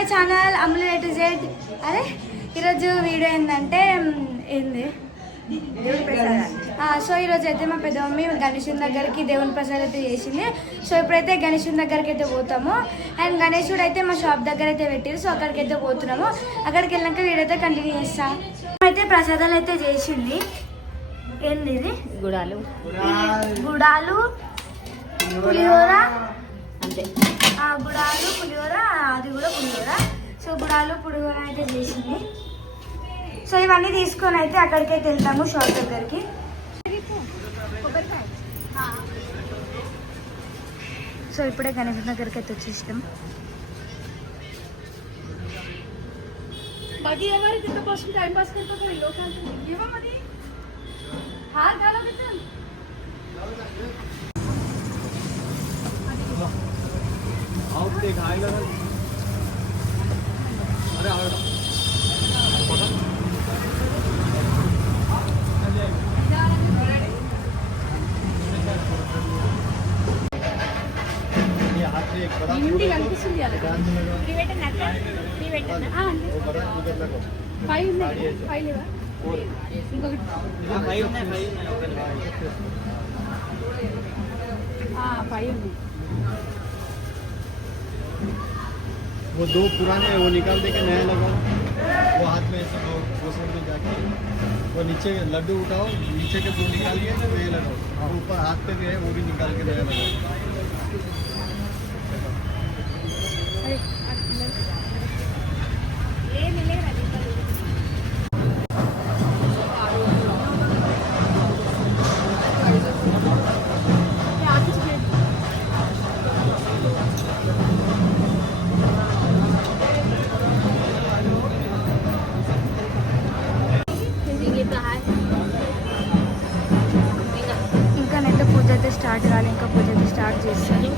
My channel Ammulu A to Z. అరే ఈరోజు వీడియో ఏంటంటే ఏంది సో ఈరోజు అయితే మా పెద్ద మమ్మీ గణేశుని దగ్గరికి దేవుని ప్రసాదం అయితే చేసింది. సో ఇప్పుడైతే గణేశుని దగ్గరికి అయితే పోతాము. అండ్ గణేశుడు అయితే మా షాప్ దగ్గర అయితే పెట్టారు. సో అక్కడికి అయితే పోతున్నాము. అక్కడికి వెళ్ళాక వీడియో అయితే కంటిన్యూ చేస్తా. అయితే ప్రసాదాలు అయితే చేసింది. ఏంది ఇది? గుడాలు పులిహోర అంతే. గుడాలు పులిహోర, అది కూడా పులిహోర. సో గుడాలు పులిహోర అయితే చేసింది. సో ఇవన్నీ తీసుకొని అయితే అక్కడికైతే వెళ్తాము షాప్ దగ్గరికి. సో ఇప్పుడే గణేష్ దగ్గరికి అయితే వచ్చేసాం. टाइम पास करता था लोग हार गाना कितना आउट देख आएगा अरे आओ ये हाथ से एक बड़ा हिंदी కనిపిస్తుంది అలా ప్రైవేట్ నట్ట ప్రైవేట్ ఆ वो बड़ा उधर लगो 5 ఉన్నాయి 5 లేవా ఇంకొకటి 5 ఉన్నాయి 5 ఉన్నాయి वो दो पुराने वो निकाल दे के नया लगाओ. वो हाथ में ऐसे वो साइड में जाके वो नीचे लड्डू उठाओ, नीचे के दो निकाल के तो ये लगाओ. और ऊपर हाथ पे भी है वो भी निकाल के नया लगाओ. ఇంకానైతే పూజ అయితే స్టార్ట్ కావాలి. ఇంకా పూజ అయితే స్టార్ట్ చేస్తాను.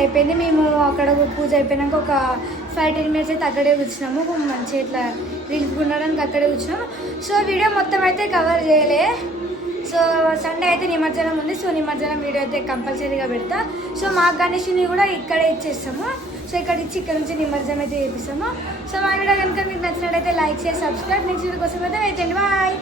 అయిపోయింది. మేము అక్కడ పూజ అయిపోయినాక ఒక 5-10 మినిట్స్ అయితే అక్కడే కూర్చున్నాము. మంచిగా ఇట్లా రిలీఫ్గా ఉండడానికి అక్కడే కూర్చున్నాము. సో వీడియో మొత్తం అయితే కవర్ చేయలే. సో సండే అయితే నిమజ్జనం ఉంది. సో నిమజ్జనం వీడియో అయితే కంపల్సరీగా పెడతా. సో మా గణేష్ని కూడా ఇక్కడే ఇచ్చేస్తాము. సో ఇక్కడ ఇచ్చి ఇక్కడ నుంచి నిమజ్జనం అయితే చేపిస్తాము. సో మా వీడియో కనుక మీకు నచ్చినట్టయితే లైక్ చేసి సబ్స్క్రైబ్. నెక్స్ట్ వీడియో కోసం అయితే వెయిట్ చేయండి. బాయ్.